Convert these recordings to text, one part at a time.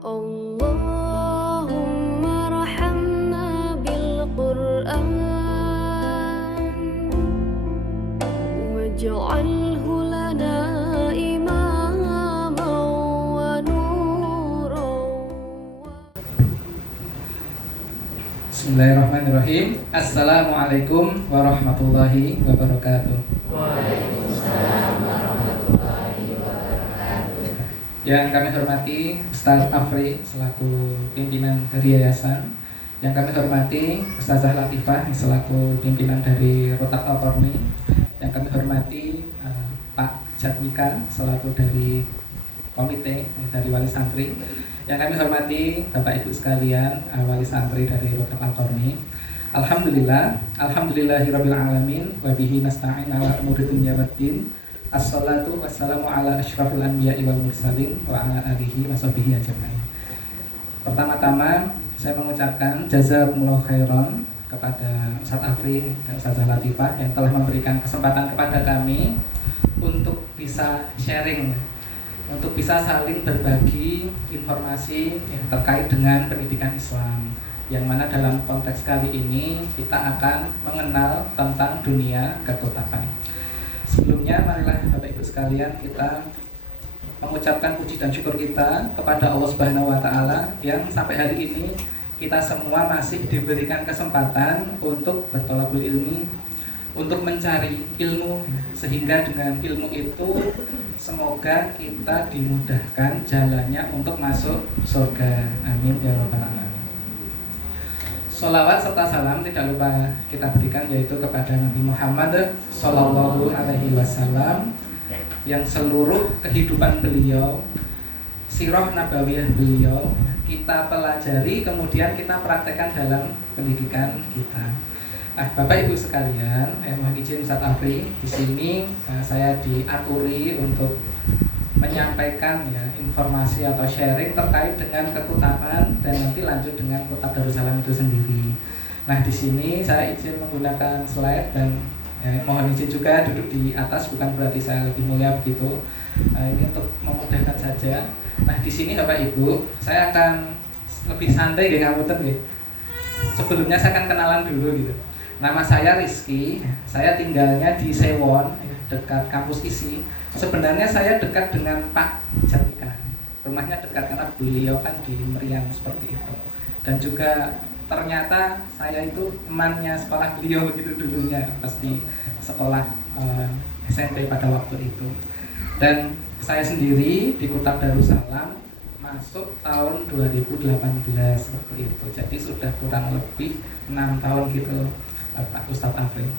اللهم ارحمنا بالقرآن واجعله لنا إماما ونورا. Bismillahirrahmanirrahim. Assalamualaikum warahmatullahi wabarakatuh. Yang kami hormati Ustaz Afri selaku pimpinan dari yayasan, yang kami hormati Ustazah Latifah selaku pimpinan dari Rotak Al-Qarni, yang kami hormati Pak Jadwika selaku dari komite dari wali santri, yang kami hormati Bapak Ibu sekalian wali santri dari Rotak Al-Qarni. Alhamdulillahirabbil alamin wa bihi nasta'in ala umuri dunya waddin. Assalatu wassalamu ala asyrafil anbiya'i wal mursalin wa ala alihi wa sahbihi ajma'in. Pertama-tama saya mengucapkan jazakumullah khairan kepada Ustaz Afri dan Ustazah Latifah yang telah memberikan kesempatan kepada kami untuk bisa sharing, untuk bisa saling berbagi informasi yang terkait dengan pendidikan Islam, yang mana dalam konteks kali ini kita akan mengenal tentang dunia kekutapan. Sebelumnya marilah Bapak Ibu sekalian kita mengucapkan puji dan syukur kita kepada Allah Subhanahu wa taala yang sampai hari ini kita semua masih diberikan kesempatan untuk berthalabul ilmi, untuk mencari ilmu, sehingga dengan ilmu itu semoga kita dimudahkan jalannya untuk masuk surga. Amin ya rabbal alamin. Sholawat serta salam tidak lupa kita berikan yaitu kepada Nabi Muhammad Sallallahu Alaihi Wasallam, yang seluruh kehidupan beliau, sirah nabawiyah beliau kita pelajari, kemudian kita praktekkan dalam pendidikan kita. Bapak Ibu sekalian, mohon izin Ustaz Afri, di sini saya diaturi untuk menyampaikan ya informasi atau sharing terkait dengan kekutapan dan nanti lanjut dengan Kutab Darussalam itu sendiri. Nah, di sini saya izin menggunakan slide dan mohon izin juga duduk di atas, bukan berarti saya lebih mulia begitu. Ini untuk memudahkan saja. Nah, di sini Bapak Ibu, saya akan lebih santai ya, ngapunten nggih. Sebelumnya saya akan kenalan dulu gitu. Nama saya Rizky, saya tinggalnya di Sewon, dekat kampus ISI. Sebenarnya saya dekat dengan Pak Jadwika, rumahnya dekat karena beliau kan di Merian seperti itu. Dan juga ternyata saya itu temannya sekolah beliau begitu dulunya, pasti sekolah SMP pada waktu itu. Dan saya sendiri di Kutab Darussalam masuk tahun 2018 seperti itu. Jadi sudah kurang lebih 6 tahun gitu Pak Ustadz Afri.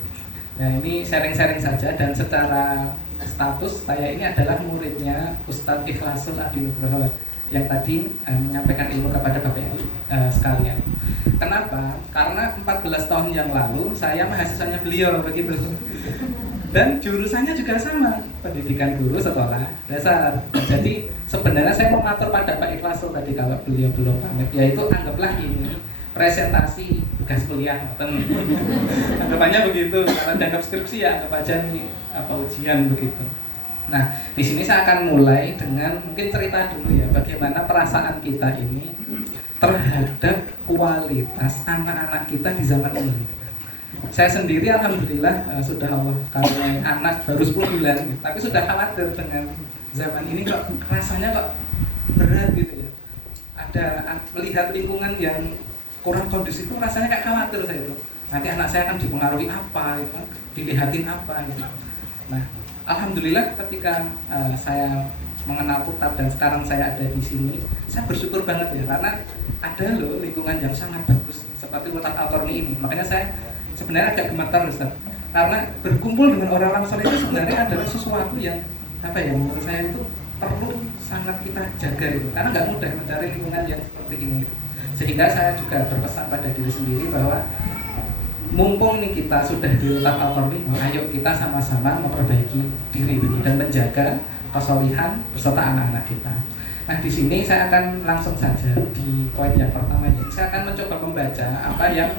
Nah, ini sharing-sharing saja, dan secara status saya ini adalah muridnya Ustadz Ikhlasul Adi Nugroho yang tadi menyampaikan ilmu kepada Bapak Ibu sekalian. Kenapa? Karena 14 tahun yang lalu saya mahasiswanya beliau begitu. Dan jurusannya juga sama, pendidikan guru sekolah dasar. Jadi sebenarnya saya mau ngatur pada Pak Ikhlasul tadi kalau beliau belum pamit, yaitu anggaplah ini presentasi tugas kuliah, anggapannya begitu. Kalau dianggap skripsi ya anggap aja nih apa ujian begitu. Nah, di sini saya akan mulai dengan mungkin cerita dulu ya, bagaimana perasaan kita ini terhadap kualitas anak-anak kita di zaman ini. Saya sendiri alhamdulillah sudah Allah karuniai anak baru 10 bulan gitu, tapi sudah khawatir dengan zaman ini kok rasanya kok berat gitu ya. Ada melihat lingkungan yang kurang kondusif itu rasanya kayak khawatir saya itu. Nanti anak saya akan dipengaruhi apa, gitu, dilihatin apa gitu. Nah, alhamdulillah ketika saya mengenal Kutab dan sekarang saya ada di sini, saya bersyukur banget ya, karena ada loh lingkungan yang sangat bagus seperti Kutab Al-Qarni ini. Makanya saya sebenarnya agak gemetar Ustaz, karena berkumpul dengan orang-orang soleh itu sebenarnya adalah sesuatu yang apa ya, menurut saya itu perlu sangat kita jaga gitu, karena nggak mudah mencari lingkungan yang seperti ini gitu. Sehingga saya juga berpesan pada diri sendiri bahwa mumpung nih kita sudah di Kutab Al-Qarni, ayo kita sama-sama memperbaiki diri dan menjaga kesolihan beserta anak-anak kita. Nah, di sini saya akan langsung saja di poin yang pertama ini. Saya akan mencoba membaca apa yang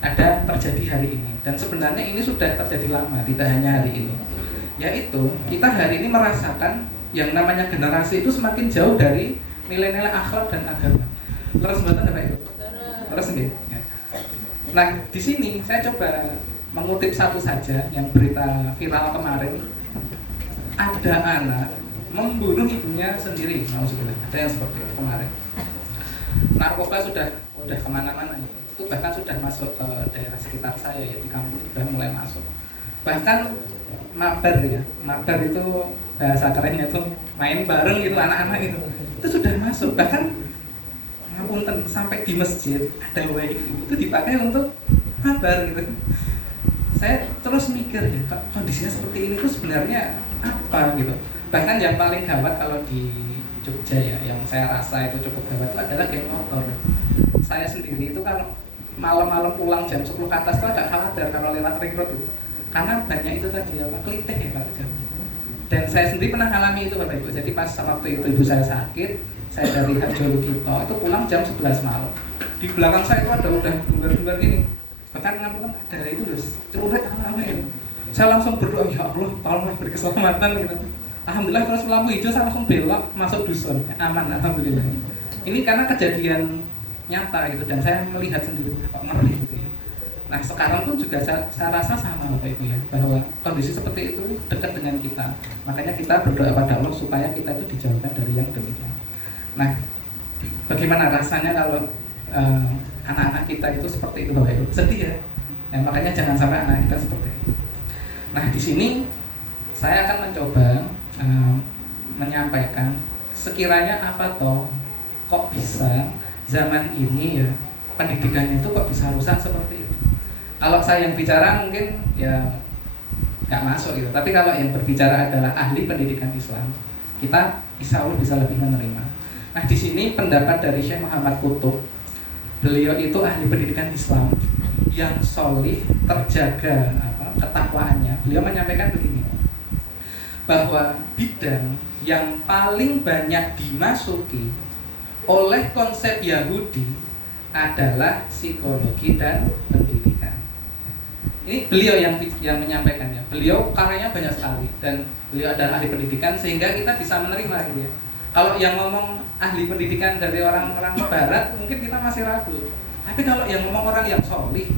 ada terjadi hari ini, dan sebenarnya ini sudah terjadi lama, tidak hanya hari ini. Yaitu kita hari ini merasakan yang namanya generasi itu semakin jauh dari nilai-nilai akhlak dan agama. Terus mboten Bapak Ibu? Terus nggih. Ya. Nah, di sini saya coba mengutip satu saja yang berita viral kemarin. Ada anak membunuh ibunya sendiri, maksudnya ada yang seperti itu kemarin. Narkoba sudah kemana-mana itu bahkan sudah masuk ke daerah sekitar saya ya, di kampung sudah mulai masuk. Bahkan mabar ya, mabar itu bahasa kerennya itu main bareng gitu anak-anak itu sudah masuk. Bahkan ngapunten sampai di masjid ada wifi itu dipakai untuk mabar gitu. Saya terus mikir ya, kondisinya seperti ini tuh sebenarnya apa gitu. Bahkan yang paling gawat kalau di Jogja ya, yang saya rasa itu cukup gawat itu adalah geng motor. Saya sendiri itu kalau malam-malam pulang jam 10 ke atas tuh agak khawatir kalau lewat ring road itu. Karena banyak itu tadi apa klitek ya Pak. Dan saya sendiri pernah alami itu Bapak Ibu. Jadi pas waktu itu ibu saya sakit, saya dari Harjolukito itu pulang jam 11 malam. Di belakang saya itu ada udah gumbar-gumbar gini. Bahkan ngapain ada itu terus celurit anak-anak itu. Saya langsung berdoa, ya Allah, tolonglah beri keselamatan gitu. Alhamdulillah terus lampu hijau saya langsung belok masuk dusun, aman alhamdulillah. Ini karena kejadian nyata gitu dan saya melihat sendiri, kok ngeri gitu ya. Nah sekarang pun juga saya rasa sama Bapak Ibu ya, bahwa kondisi seperti itu dekat dengan kita. Makanya kita berdoa pada Allah supaya kita itu dijauhkan dari yang demikian. Nah, bagaimana rasanya kalau anak-anak kita itu seperti itu Bapak Ibu? Sedih ya. Ya makanya jangan sampai anak kita seperti itu. Nah di sini saya akan mencoba menyampaikan sekiranya apa toh kok bisa zaman ini ya pendidikannya itu kok bisa rusak seperti itu. Kalau saya yang bicara mungkin ya nggak masuk gitu, tapi kalau yang berbicara adalah ahli pendidikan Islam, kita insya Allah bisa lebih menerima. Nah di sini pendapat dari Syekh Muhammad Qutub, beliau itu ahli pendidikan Islam yang solih, terjaga ketakwaannya. Beliau menyampaikan begini, bahwa bidang yang paling banyak dimasuki oleh konsep Yahudi adalah psikologi dan pendidikan. Ini beliau yang menyampaikannya. Beliau karyanya banyak sekali dan beliau adalah ahli pendidikan sehingga kita bisa menerima gitu ya. Kalau yang ngomong ahli pendidikan dari orang-orang barat mungkin kita masih ragu. Tapi kalau yang ngomong orang yang solih,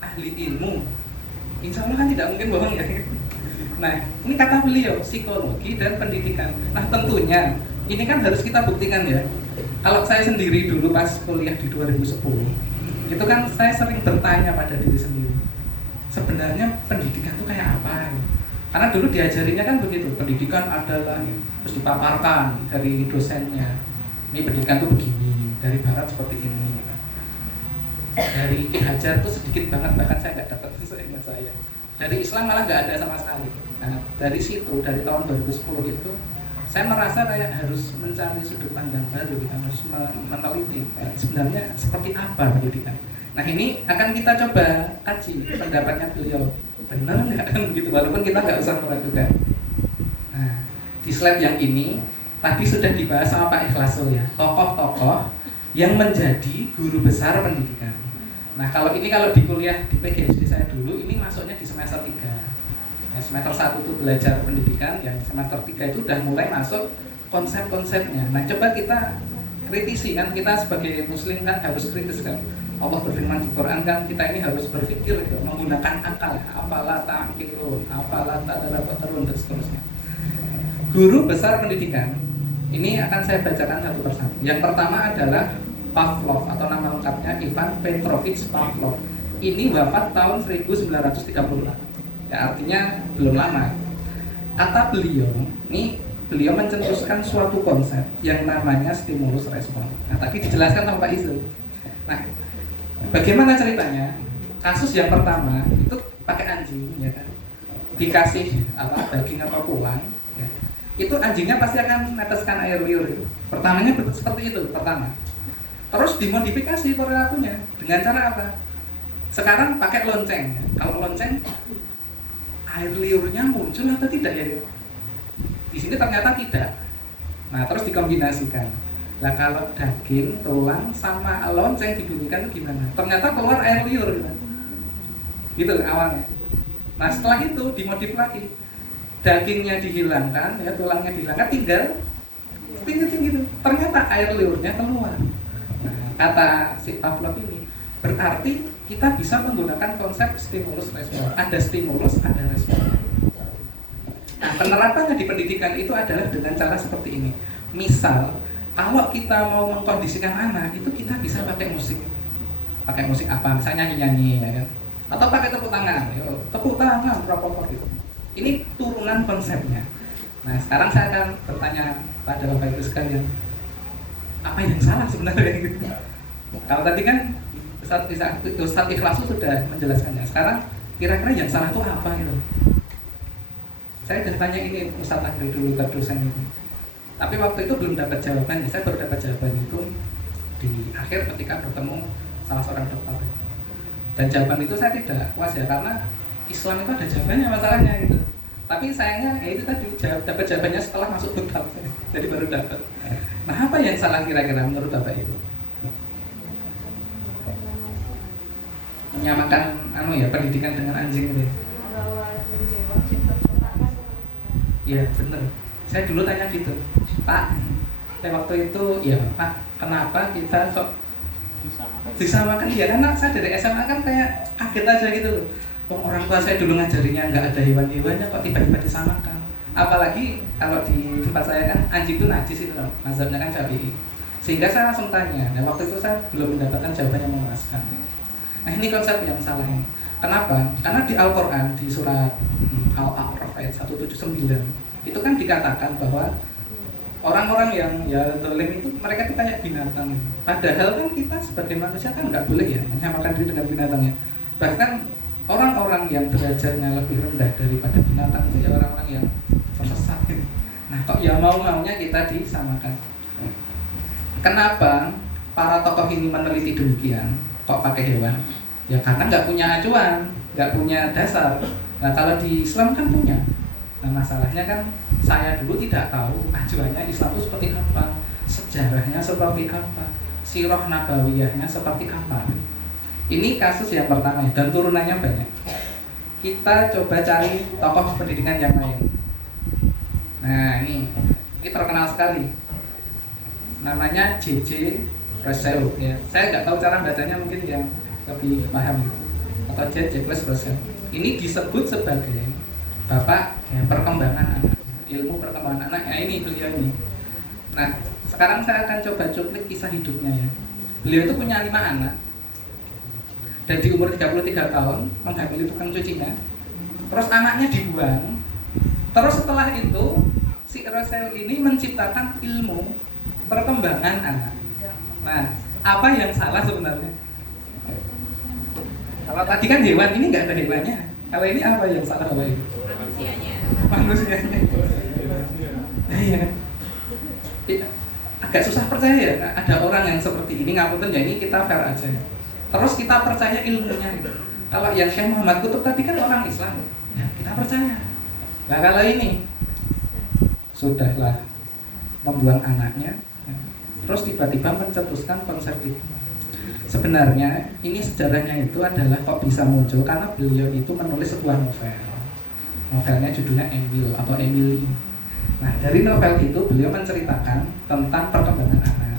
ahli ilmu, insya Allah kan tidak mungkin bohong ya. Nah, ini kata beliau, psikologi dan pendidikan. Nah, tentunya ini kan harus kita buktikan ya. Kalau saya sendiri dulu pas kuliah di 2010, itu kan saya sering bertanya pada diri sendiri, sebenarnya pendidikan itu kayak apa? Karena dulu diajarinya kan begitu, pendidikan adalah terus dipaparkan dari dosennya. Ini pendidikan itu begini, dari barat seperti ini. Dari Ki Hajar itu sedikit banget, bahkan saya nggak dapat seingat saya. Dari Islam malah nggak ada sama sekali. Nah, dari situ, dari tahun 2010 itu, saya merasa kayak harus mencari sudut pandang baru, kita harus meneliti sebenarnya seperti apa pendidikan. Nah ini akan kita coba kaji pendapatnya beliau, benar nggak kan begitu, walaupun kita nggak usah meragukan. Nah, di slide yang ini tadi sudah dibahas sama Pak Ikhlasul ya, tokoh-tokoh yang menjadi guru besar pendidikan. Nah kalau di kuliah di PGSD saya dulu, ini masuknya di semester 3 ya, semester 1 itu belajar pendidikan, yang semester 3 itu udah mulai masuk konsep-konsepnya. Nah coba kita kritisi kan, kita sebagai muslim kan harus kritis kan. Allah berfirman di Quran kan, kita ini harus berpikir gitu, menggunakan akal, apalah ta'qilun, apalah tadabbarun dan seterusnya. Guru besar pendidikan ini akan saya bacakan satu persatu. Yang pertama adalah Pavlov atau nama lengkapnya Ivan Petrovich Pavlov. Ini wafat tahun 1930. Ya, artinya belum lama. Kata beliau, beliau mencetuskan suatu konsep yang namanya stimulus respon. Nah, tadi dijelaskan sama Pak Izul. Nah, bagaimana ceritanya? Kasus yang pertama itu pakai anjing, ya kan? Dikasih daging atau tulang, ya. Itu anjingnya pasti akan neteskan air liur itu. Pertamanya seperti itu, pertama. Terus dimodifikasi perilakunya dengan cara apa? Sekarang pakai lonceng. Ya. Kalau lonceng, air liurnya muncul atau tidak ya? Di sini ternyata tidak. Nah, terus dikombinasikan. Nah, kalau daging, tulang, sama lonceng dibunyikan itu gimana? Ternyata keluar air liur. Gitu awalnya. Nah, setelah itu dimodif lagi. Dagingnya dihilangkan, ya tulangnya dihilangkan, tinggal gitu. ternyata air liurnya keluar. Nah, kata si Pavlov ini, berarti kita bisa menggunakan konsep stimulus respon. Ada stimulus, ada respon. Nah, penerapannya di pendidikan itu adalah dengan cara seperti ini. Misal, kalau kita mau mengkondisikan anak, itu kita bisa pakai musik. Pakai musik apa? Misalnya nyanyi-nyanyi, ya kan? Atau pakai tepuk tangan, tepuk tangan, berapa gitu. Ini turunan konsepnya. Nah, sekarang saya akan bertanya pada Bapak Ibu sekalian, apa yang salah sebenarnya gitu? Kalau tadi kan Ustadz Ikhlas sudah menjelaskannya. Sekarang kira-kira yang salah itu apa gitu? Saya sudah tanya ini Ustadz Andri dulu ke dosen itu. Tapi waktu itu belum dapat jawabannya. Saya baru dapat jawaban itu di akhir ketika bertemu salah seorang dokter. Dan jawaban itu saya tidak puas ya, karena Islam itu ada jawabannya masalahnya gitu. Tapi sayangnya ya itu tadi dapat jawabannya setelah masuk bekal, jadi baru dapat. Nah, apa yang salah kira-kira menurut Bapak Ibu? Menyamakan pendidikan dengan anjing itu. Iya benar. Saya dulu tanya gitu, Pak. Waktu itu ya Pak, kenapa kita sok disamakan ya, karena saya dari SMA kan kayak kaget aja gitu loh. Orang tua saya dulu ngajarinya nggak ada hewan-hewannya, kok tiba-tiba disamakan. Apalagi kalau di tempat saya kan anjing itu najis itu loh, mazhabnya kan Syafi'i. Sehingga saya langsung tanya, dan waktu itu saya belum mendapatkan jawaban yang memuaskan. Nah, ini konsep yang salah ini. Kenapa? Karena di Al-Quran, di surat Al-A'raf ayat 179 itu kan dikatakan bahwa orang-orang yang ya dolim itu mereka itu kayak binatang. Padahal kan kita sebagai manusia kan nggak boleh ya menyamakan diri dengan binatangnya. Bahkan orang-orang yang derajatnya lebih rendah daripada binatang itu ya orang-orang yang tersesat. Nah, kok ya mau-maunya kita disamakan. Kenapa para tokoh ini meneliti demikian? Kok pakai hewan? Ya karena nggak punya acuan, nggak punya dasar. Nah, kalau di Islam kan punya. Nah, masalahnya kan saya dulu tidak tahu acuannya Islam itu seperti apa, sejarahnya seperti apa, sirah nabawiyahnya seperti apa. Ini kasus yang pertama dan turunannya banyak. Kita coba cari tokoh pendidikan yang lain. Nah, ini terkenal sekali. Namanya J.J. Russell ya. Saya nggak tahu cara bacanya, mungkin yang lebih paham gitu. Atau J.J. Russell. Ini disebut sebagai bapak ya, perkembangan anak, ilmu perkembangan anak. Ya, ini beliau ini. Nah, sekarang saya akan coba cuplik kisah hidupnya ya. Beliau itu punya 5 anak. Dan di umur 33 tahun menghamili tukang cucinya. Terus anaknya dibuang. Terus setelah itu si Russell ini menciptakan ilmu perkembangan anak. Nah, apa yang salah sebenarnya? Kalau tadi kan hewan, ini nggak ada hewannya. Kalau ini apa yang salah Bapak Ibu? Manusianya. Nah, iya. Agak susah percaya ya, ada orang yang seperti ini. Ngapunten ya, ini kita fair aja. Terus kita percaya ilmunya. Kalau yang Syekh Muhammad Qutb tadi kan orang Islam, ya kita percaya. Nah, kalau ini sudahlah membuang anaknya, terus tiba-tiba mencetuskan konsep itu. Sebenarnya ini sejarahnya itu adalah kok bisa muncul karena beliau itu menulis sebuah novel. Novelnya judulnya Emil atau Emily. Nah, dari novel itu beliau menceritakan tentang perkembangan anak.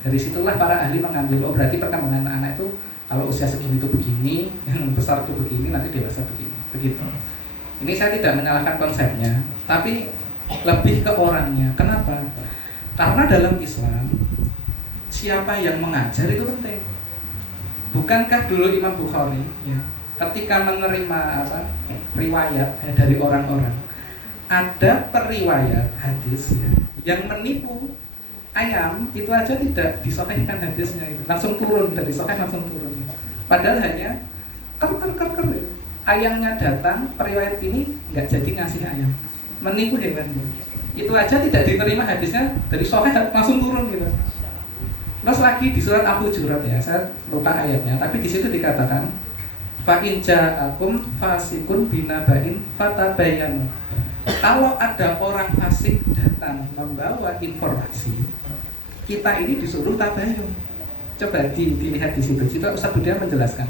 Dari situlah para ahli mengambil, berarti perkembangan anak itu kalau usia segini itu begini, yang besar itu begini, nanti dewasa begini, begitu. Ini saya tidak menyalahkan konsepnya, tapi lebih ke orangnya. Kenapa? Karena dalam Islam siapa yang mengajar itu penting. Bukankah dulu Imam Bukhari ya, ketika menerima riwayat dari orang-orang, ada periwayat hadis ya, yang menipu ayam itu aja tidak disahihkan hadisnya, itu langsung turun dari sahih, langsung turun. Padahal hanya ker ayamnya datang, periwayat ini nggak jadi ngasih ayam, menipu hewannya. Itu aja tidak diterima hadisnya, dari sahih langsung turun gitu. Terus lagi di surat Al-Hujurat ya, saya lupa ayatnya, tapi di situ dikatakan fa in ja'akum fasikun binaba'in fatabayyanu. Kalau ada orang fasik datang membawa informasi, kita ini disuruh tabayyun. Coba dilihat di situ. Ustaz Budia menjelaskan,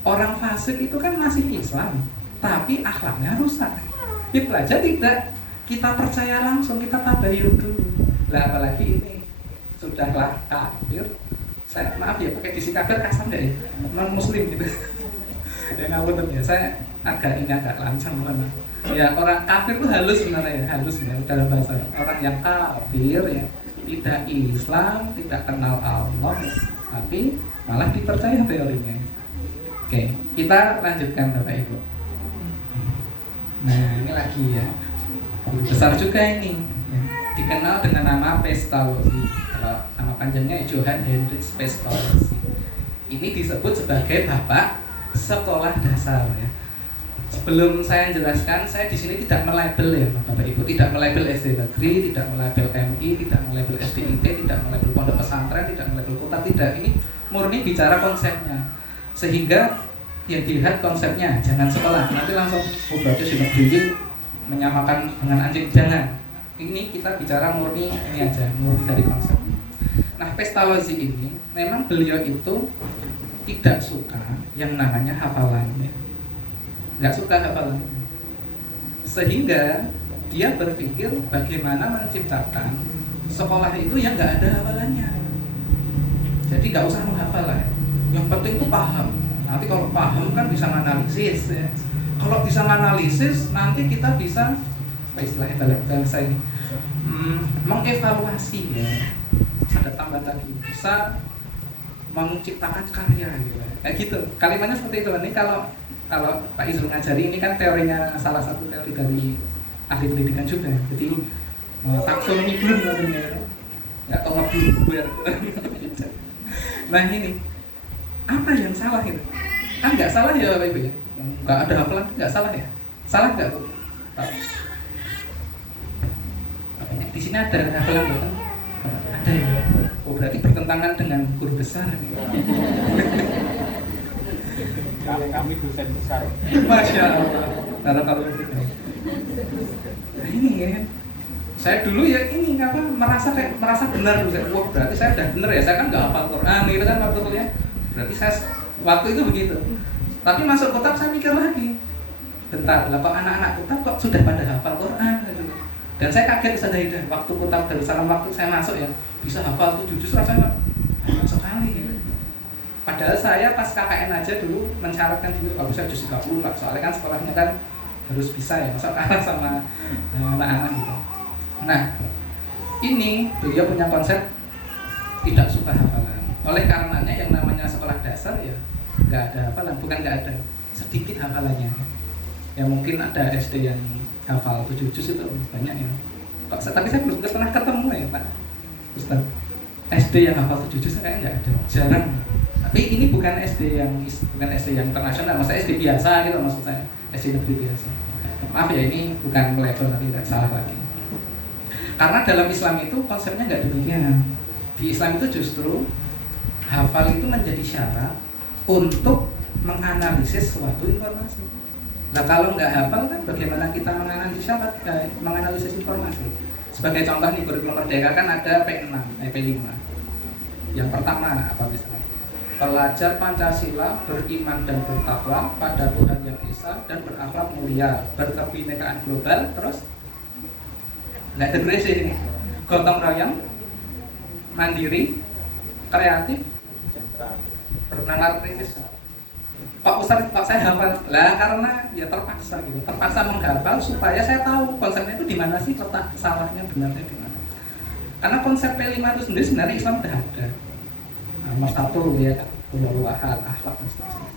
orang fasik itu kan masih Islam, tapi akhlaknya rusak. Itu aja tidak kita percaya langsung, kita tabayyun dulu. Lah apalagi ini sudahlah kafir. Saya maaf ya pakai diksi kafir kasar nggak ya, non muslim gitu. Ya ngawur ya, saya agak lancang mana. Ya orang kafir itu halus sebenarnya ya, halus ya dalam bahasa orang yang kafir ya, tidak Islam, tidak kenal Allah, tapi malah dipercaya teorinya. Oke, kita lanjutkan Bapak Ibu. Nah ini lagi ya, besar juga ini ya. Dikenal dengan nama Pestalozzi. Kalau nama panjangnya Johann Heinrich Pestalozzi. Ini disebut sebagai bapak sekolah dasar ya. Sebelum saya jelaskan, saya di sini tidak melabel ya Bapak Ibu, tidak melabel SD negeri, tidak melabel MI, tidak melabel SDIT, tidak melabel pondok pesantren, tidak melabel kota, tidak. Ini murni bicara konsepnya. Sehingga yang dilihat konsepnya, jangan sekolah. Nanti langsung berarti di negeri menyamakan dengan anjing, jangan. Ini kita bicara murni ini aja, murni dari konsep. Nah, Pestalozzi ini memang beliau itu tidak suka yang namanya hafalan ya. Nggak suka hafalan, sehingga dia berpikir bagaimana menciptakan sekolah itu yang nggak ada hafalannya. Jadi nggak usah menghafal lah, yang penting itu paham. Nanti kalau paham kan bisa menganalisis ya. Kalau bisa menganalisis nanti kita bisa apa istilahnya dalam bahasa ini mengevaluasi ya. Ada tambahan lagi, bisa menciptakan karya gitu. Kayak gitu. Kalimatnya seperti itu. Ini kalau Pak Izul ngajari ini kan teorinya salah satu teori dari ahli pendidikan juga. Jadi taksonomi belum namanya, nggak tahu belum. Nah ini apa yang salah itu? Kan nggak salah ya Bapak Ibu ya. Nggak ada hafalan nggak salah ya? Salah nggak Bu? Di sini ada hafalan kan? Ada ya. Oh berarti bertentangan dengan guru besar. Kami dosen besar. Masya Allah. Kalau nah ini ya, saya dulu ya ini apa merasa benar. Wah berarti saya udah benar ya. Saya kan nggak hafal Quran gitu kan waktu kuliah. Berarti saya waktu itu begitu. Tapi masuk kotak saya mikir lagi. Bentar, lah kok anak-anak kotak kok sudah pada hafal Quran gitu. Dan saya kaget sadar waktu kotak Darussalam waktu saya masuk ya bisa hafal 7 juz rasanya sekali. Gitu. Padahal saya pas KKN aja dulu mensyaratkan dulu kalau bisa juz 30 lah. Soalnya kan sekolahnya kan harus bisa ya, masa kalah sama anak-anak gitu. Nah, ini beliau punya konsep tidak suka hafalan. Oleh karenanya yang namanya sekolah dasar ya nggak ada hafalan, bukan nggak ada, sedikit hafalannya. Ya mungkin ada SD yang hafal 7 juz itu banyak ya. Tapi saya belum pernah ketemu ya Pak Ustaz. SD yang hafal 7 juz kayaknya nggak ada, jarang. Tapi ini bukan SD yang internasional, masa SD biasa gitu maksud saya, SD negeri biasa. Maaf ya ini bukan melabel nanti tidak salah lagi. Karena dalam Islam itu konsepnya nggak demikian. Di Islam itu justru hafal itu menjadi syarat untuk menganalisis suatu informasi. Nah kalau nggak hafal kan bagaimana kita menganalisis informasi? Sebagai contoh nih kurikulum Merdeka kan ada P6, P5. Yang pertama apa misalnya? Pelajar Pancasila beriman dan bertakwa pada Tuhan Yang Esa dan berakhlak mulia, berkebinekaan global, terus integrasi ini, gotong royong, mandiri, kreatif, bernalar kritis. Pak Ustadz, Pak saya hafal lah karena ya terpaksa gitu, terpaksa menghafal supaya saya tahu konsepnya itu di mana sih, letak salahnya benarnya di mana. Karena konsep P5 itu sendiri sebenarnya Islam sudah ada. Nomor 1 ya puluhan akhlak dan seterusnya.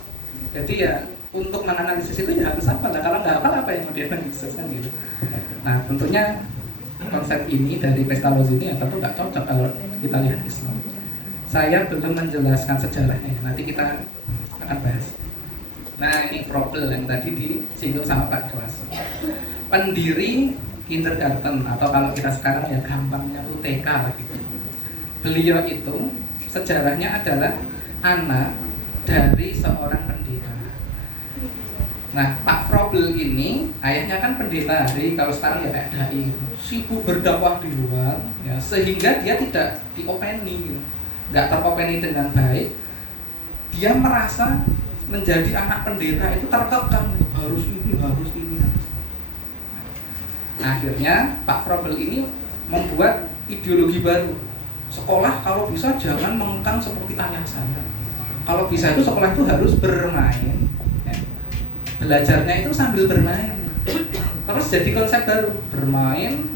Jadi ya untuk menganalisis itu ya harus hafal. Nah, kalau nggak hafal apa yang mau dianalisis kan gitu. Nah tentunya konsep ini dari Pestalozzi ini ya tentu nggak cocok kalau kita lihat Islam. Saya belum menjelaskan sejarahnya. Nanti kita akan bahas. Nah ini Froebel yang tadi disinggung sama Pak Kelas. Pendiri kindergarten atau kalau kita sekarang ya gampangnya itu TK gitu. Beliau itu sejarahnya adalah anak dari seorang pendeta. Nah, Pak Froebel ini ayahnya kan pendeta, jadi kalau sekarang ya kayak dai, sibuk berdakwah di luar, ya, sehingga dia tidak diopeni, nggak teropeni dengan baik. Dia merasa menjadi anak pendeta itu terkekang, harus ini, harus ini, harus. Nah, akhirnya Pak Froebel ini membuat ideologi baru. Sekolah kalau bisa jangan mengekang seperti ayah saya. Kalau bisa itu sekolah itu harus bermain, ya. Belajarnya itu sambil bermain. Terus jadi konsep baru, bermain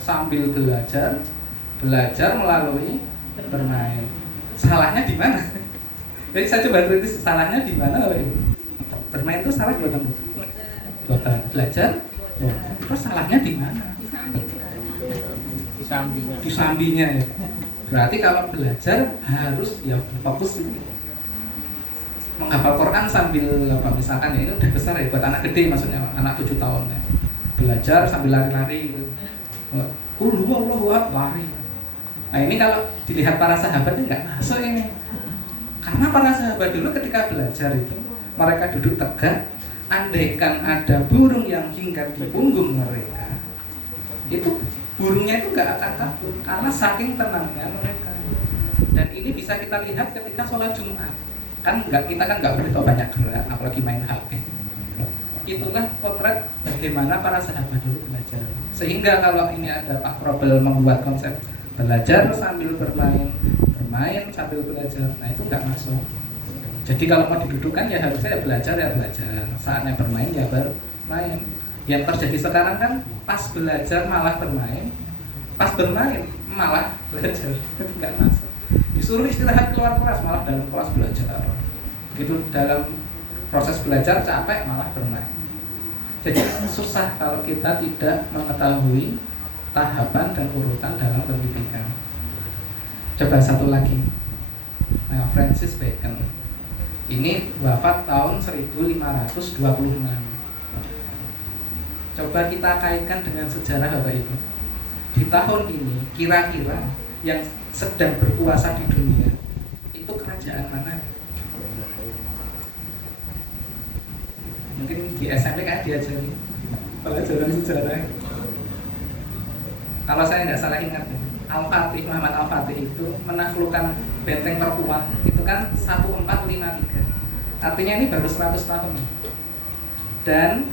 sambil belajar, belajar melalui bermain. Salahnya di mana? Jadi saya coba kritis, salahnya di mana? Bermain itu salah buatan belajar. Terus salahnya di mana? Di sambinya ya. Berarti kalau belajar harus ya fokus gitu. Menghafal Quran sambil misalkan ya, ini udah besar ya buat anak gede, maksudnya anak 7 tahun ya. Belajar sambil lari-lari gitu. Allahu Akbar, lari. Nah ini kalau dilihat para sahabat ini nggak masuk ini. Karena para sahabat dulu ketika belajar itu mereka duduk tegak, andaikan ada burung yang hinggap di punggung mereka, itu burungnya itu nggak akan takut karena saking tenangnya mereka. Dan ini bisa kita lihat ketika sholat Jumat. Kita kan nggak boleh banyak gerak, apalagi main HP. Itulah potret bagaimana para sahabat dulu belajar. Sehingga kalau ini ada Pak Probel membuat konsep belajar sambil bermain, bermain sambil belajar, nah itu nggak masuk. Jadi kalau mau didudukan ya harusnya ya belajar, saatnya bermain ya bermain. Yang terjadi sekarang kan pas belajar malah bermain, pas bermain malah belajar, itu nggak masuk. Disuruh istirahat keluar kelas malah dalam kelas belajar. Gitu dalam proses belajar capek malah bermain. Jadi susah kalau kita tidak mengetahui tahapan dan urutan dalam pendidikan. Coba satu lagi. Nah, Francis Bacon. Ini wafat tahun 1526. Coba kita kaitkan dengan sejarah Bapak Ibu. Di tahun ini kira-kira yang sedang berkuasa di dunia itu kerajaan mana? Mungkin di SMP kan diajari pelajaran sejarah. Kalau saya nggak salah ingat, Muhammad Al-Fatih itu menaklukkan benteng terkuat itu kan 1453. Artinya ini baru 100 tahun. Dan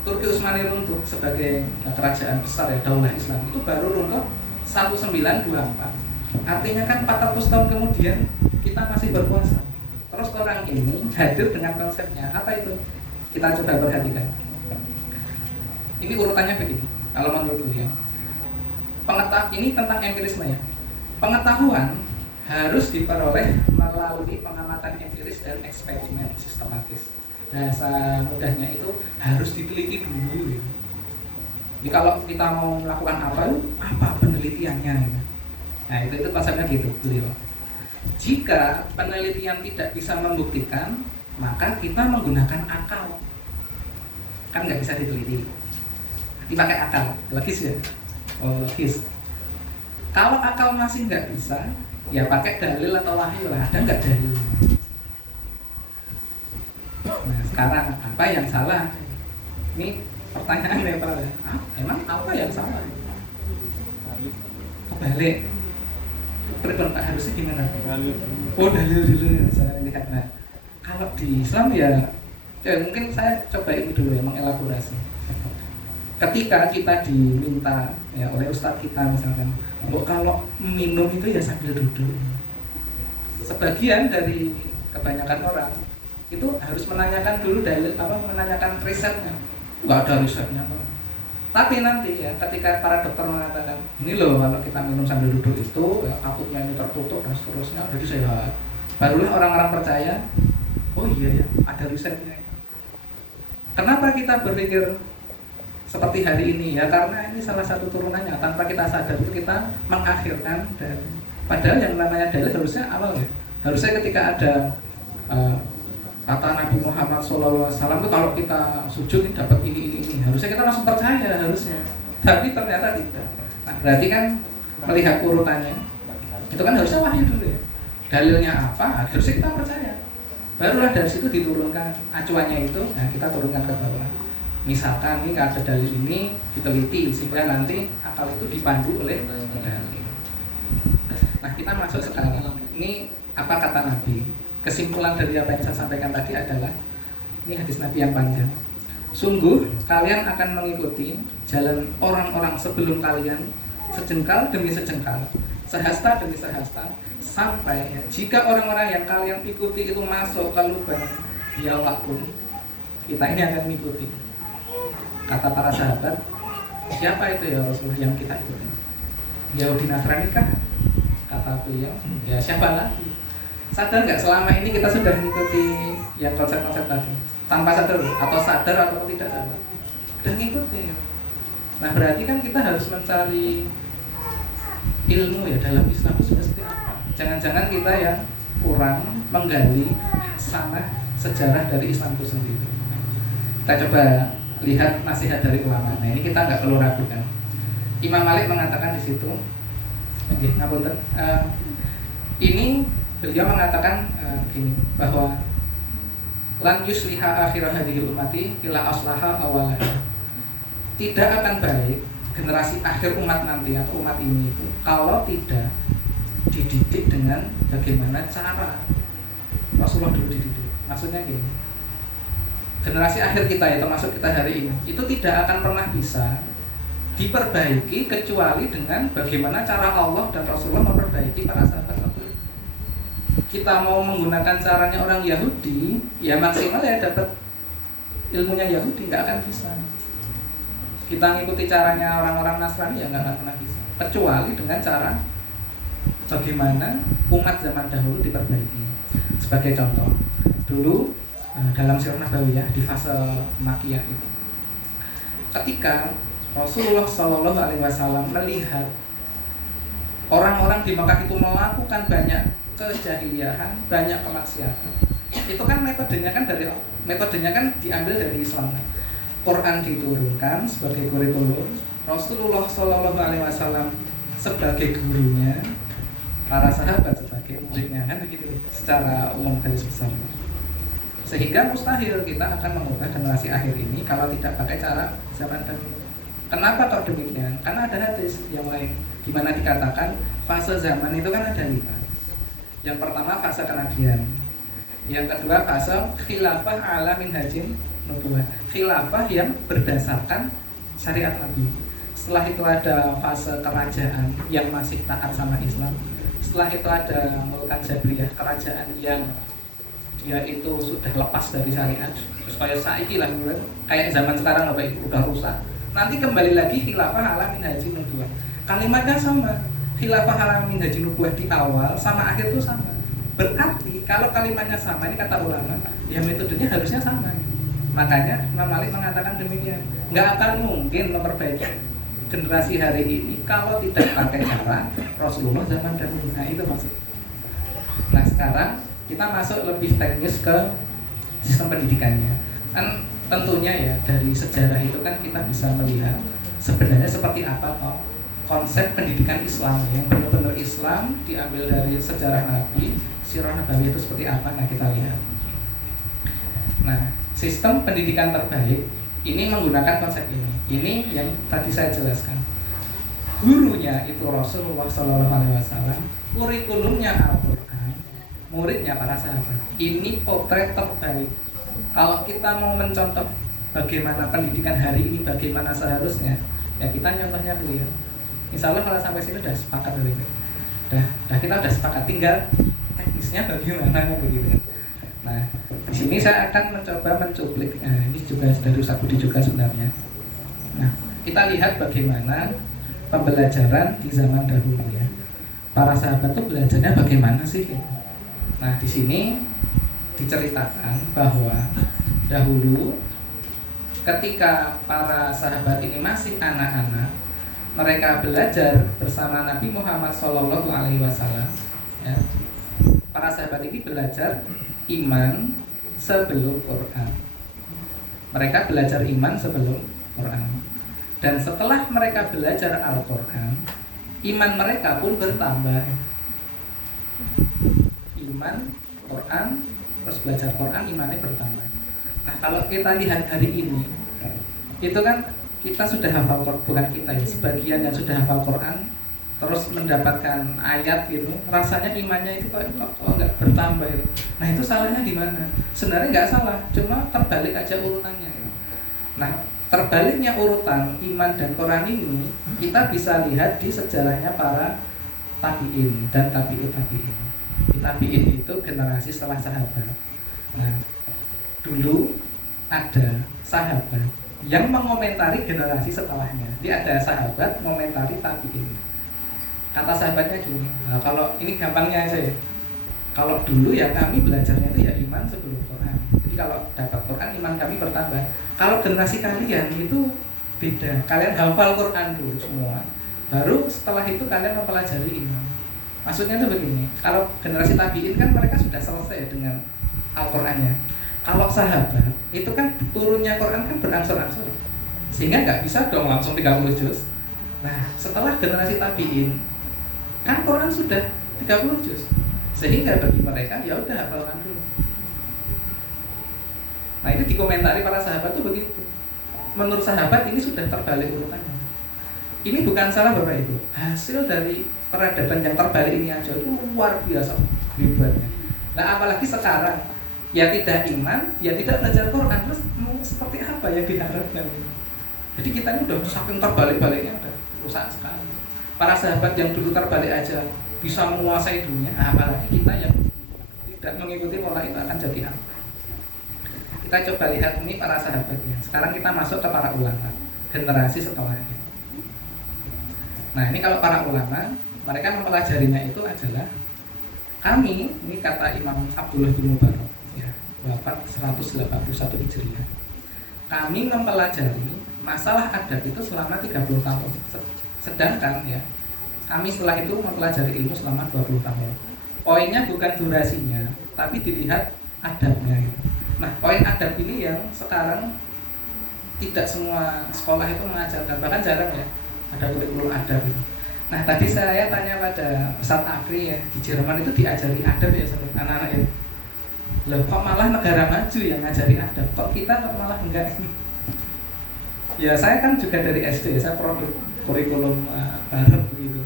Turki Utsmani runtuh sebagai kerajaan besar ya, daulah Islam itu baru runtuh 1924. Artinya kan 400 tahun kemudian kita masih berkuasa. Terus orang ini hadir dengan konsepnya apa itu? Kita coba perhatikan. Ini urutannya begini. Kalau menurut beliau, ini tentang empirisme ya. Pengetahuan harus diperoleh melalui pengamatan empiris dan eksperimen sistematis. Bahasa mudahnya itu harus diteliti dulu. Jadi kalau kita mau melakukan apa penelitiannya? Nah itu konsepnya gitu beliau. Jika penelitian tidak bisa membuktikan, maka kita menggunakan akal. Kan nggak bisa diteliti. Dipakai akal, logis ya. Logis. Kalau akal masih nggak bisa, ya pakai dalil atau wahyu lah. Ada nggak dalil? Nah sekarang apa yang salah? Ini pertanyaan netral ya. Emang apa yang salah? Kebalik. Pak harusnya gimana? Oh dalil dulu saya lihat. Nah kalau di Islam ya mungkin saya coba ini dulu ya mengelaborasi. Ketika kita diminta ya oleh ustadz kita misalkan, kalau minum itu ya sambil duduk. Sebagian dari kebanyakan orang itu harus menanyakan dulu dalil menanyakan risetnya. Nggak ada risetnya Pak. Tapi nanti ya ketika para dokter mengatakan ini loh kalau kita minum sambil duduk itu ya, akutnya ini tertutup dan seterusnya jadi sehat. Barulah orang-orang percaya. Oh iya ya ada risetnya. Kenapa kita berpikir seperti hari ini ya karena ini salah satu turunannya tanpa kita sadar itu kita mengakhirkan dari padahal yang namanya dalil harusnya awal ya. Harusnya ketika ada kata Nabi Muhammad SAW itu kalau kita sujud dapat ini harusnya kita langsung percaya harusnya, tapi ternyata tidak. Nah berarti kan melihat urutannya itu kan harusnya wahyu dulu ya, dalilnya apa harusnya kita percaya, barulah dari situ diturunkan acuannya itu. Nah kita turunkan ke bawah, misalkan ini nggak ada dalil ini diteliti sehingga nanti akal itu dipandu oleh dalil. Nah kita masuk sekarang ini apa kata Nabi. Kesimpulan dari apa yang saya sampaikan tadi adalah ini hadis Nabi yang panjang. Sungguh kalian akan mengikuti jalan orang-orang sebelum kalian sejengkal demi sejengkal sehasta demi sehasta, sampai ya, jika orang-orang yang kalian ikuti itu masuk ke lubang biawak pun, kita ini akan mengikuti. Kata para sahabat, siapa itu ya Rasulullah yang kita ikuti? Yahudi Nasrani kah? Kata beliau, ya siapa lagi? Sadar nggak selama ini kita sudah mengikuti yang konsep-konsep tadi tanpa sadar, atau sadar atau tidak sadar, dan ngikuti. Nah berarti kan kita harus mencari ilmu ya dalam Islam itu seperti apa. Jangan-jangan kita yang kurang menggali sana sejarah dari Islam itu sendiri. Kita coba lihat nasihat dari ulama. Nah ini kita nggak perlu ragukan. Imam Malik mengatakan di situ, ngapunten, ini beliau mengatakan gini, bahwa lan yusliha akhirah hadhil ummati ila aslaha awalaha. Tidak akan baik generasi akhir umat nanti atau umat ini itu kalau tidak dididik dengan bagaimana cara Rasulullah dulu dididik. Maksudnya gini, generasi akhir kita ya, termasuk kita hari ini, itu tidak akan pernah bisa diperbaiki kecuali dengan bagaimana cara Allah dan Rasulullah memperbaiki para sahabat itu. Kita mau menggunakan caranya orang Yahudi, ya maksimal ya dapat ilmunya Yahudi, nggak akan bisa. Kita ngikuti caranya orang-orang Nasrani ya nggak akan pernah bisa, kecuali dengan cara bagaimana umat zaman dahulu diperbaiki. Sebagai contoh, dulu dalam Sirah Nabawiyah di fase Makkiyah itu, ketika Rasulullah SAW melihat orang-orang di Makkah itu melakukan banyak kejahiliahan, banyak kemaksiatan, itu kan metodenya kan diambil dari Islam. Quran diturunkan sebagai kurikulum, Rasulullah SAW sebagai gurunya, para sahabat sebagai muridnya, kan begitu secara umum garis besar. Sehingga mustahil kita akan mengubah generasi akhir ini kalau tidak pakai cara zaman dahulu. Kenapa kok demikian? Karena ada hadis yang lain di mana dikatakan fase zaman itu kan ada 5. Yang pertama fase kenabian, yang kedua fase khilafah ala minhajin nubuwah, khilafah yang berdasarkan syariat Nabi. Setelah itu ada fase kerajaan yang masih taat sama Islam. Setelah itu ada mulkan jabriyah, kerajaan yang dia itu sudah lepas dari syariat, terus kayak saiki lah, kayak zaman sekarang Bapak Ibu udah rusak. Nanti kembali lagi khilafah ala minhajin nubuwah. Kalimatnya sama, khilafah ala minhajin nubuwah di awal sama akhir itu sama. Berarti kalau kalimatnya sama, ini kata ulama, ya metodenya harusnya sama. Makanya Imam Malik mengatakan demikian. Nggak akan mungkin memperbaiki generasi hari ini kalau tidak pakai cara Rasulullah zaman dahulu. Nah itu maksud. Nah sekarang kita masuk lebih teknis ke sistem pendidikannya. Kan tentunya ya dari sejarah itu kan kita bisa melihat sebenarnya seperti apa toh konsep pendidikan Islam yang benar-benar Islam diambil dari sejarah Nabi, Sirah Nabawiyah itu seperti apa. Nah kita lihat. Nah sistem pendidikan terbaik ini menggunakan konsep ini. Ini yang tadi saya jelaskan. Gurunya itu Rasulullah SAW, kurikulumnya Al-Quran, muridnya para sahabat. Ini potret terbaik. Kalau kita mau mencontoh bagaimana pendidikan hari ini, bagaimana seharusnya, ya kita nyontohnya beliau. Insya Allah kalau sampai sini udah sepakat beliau. Kita udah sepakat, tinggal teknisnya bagaimana begitu. Nah, di sini saya akan mencoba mencuplik. Nah, ini juga dari Ustaz Budi juga sebenarnya. Nah, kita lihat bagaimana pembelajaran di zaman dahulu ya. Para sahabat itu belajarnya bagaimana sih? Nah, di sini diceritakan bahwa dahulu ketika para sahabat ini masih anak-anak, mereka belajar bersama Nabi Muhammad SAW. Ya. Para sahabat ini belajar iman sebelum Quran. Mereka belajar iman sebelum Quran. Dan setelah mereka belajar Al-Quran, iman mereka pun bertambah. Iman, Quran, terus belajar Quran, imannya bertambah. Nah kalau kita lihat hari ini, itu kan kita sudah hafal Quran, bukan kita ya, sebagian yang sudah hafal Quran, terus mendapatkan ayat gitu, rasanya imannya itu kok nggak bertambah gitu. Nah itu salahnya di mana? Sebenarnya nggak salah, cuma terbalik aja urutannya. Nah terbaliknya urutan iman dan Quran ini kita bisa lihat di sejarahnya para tabi'in dan tabi'ut tabi'in. Tabi'in itu generasi setelah sahabat. Nah, dulu ada sahabat yang mengomentari generasi setelahnya. Jadi ada sahabat mengomentari tabi'in. Kata sahabatnya gini, nah, kalau ini gampangnya aja ya. Kalau dulu ya kami belajarnya itu ya iman sebelum Quran. Jadi kalau dapat Quran iman kami bertambah. Kalau generasi kalian itu beda. Kalian hafal Quran dulu semua. Baru setelah itu kalian mempelajari iman. Maksudnya itu begini. Kalau generasi tabi'in kan mereka sudah selesai dengan Al-Qur'annya. Kalau sahabat itu kan turunnya Quran kan berangsur-angsur. Sehingga nggak bisa dong langsung 30 juz. Nah, setelah generasi tabi'in kan Quran sudah 30 juz. Sehingga bagi mereka ya udah hafalkan dulu. Nah, itu dikomentari para sahabat tuh begitu. Menurut sahabat ini sudah terbalik urutannya. Ini bukan salah Bapak Ibu. Hasil dari peradaban yang terbalik ini aja itu luar biasa hebatnya. Nah, apalagi sekarang ya tidak iman, ya tidak belajar Quran, terus mau seperti apa yang diharapkan ini? Jadi kita ini udah saking terbalik-baliknya udah rusak sekali. Para sahabat yang dulu terbalik aja bisa menguasai dunia, apalagi kita yang tidak mengikuti pola itu akan jadi apa? Kita coba lihat ini para sahabatnya. Sekarang kita masuk ke para ulama, generasi setelahnya. Nah, ini kalau para ulama, mereka mempelajarinya itu adalah kami, ini kata Imam Abdullah bin Mubarak, ya, wafat 181 Hijriah. Kami mempelajari masalah adab itu selama 30 tahun. Sedangkan ya, kami setelah itu mempelajari ilmu selama 20 tahun. Poinnya bukan durasinya, tapi dilihat adabnya. Nah, poin adab ini yang sekarang tidak semua sekolah itu mengajarkan, bahkan jarang ya ada kurikulum adab itu. Nah, tadi saya tanya pada Ustaz Afri ya, di Jerman itu diajari adab ya anak-anak ya. Loh, kok malah negara maju yang ngajari adab, kok kita kok malah enggak? Ya, saya kan juga dari SD, saya produk kurikulum barat begitu.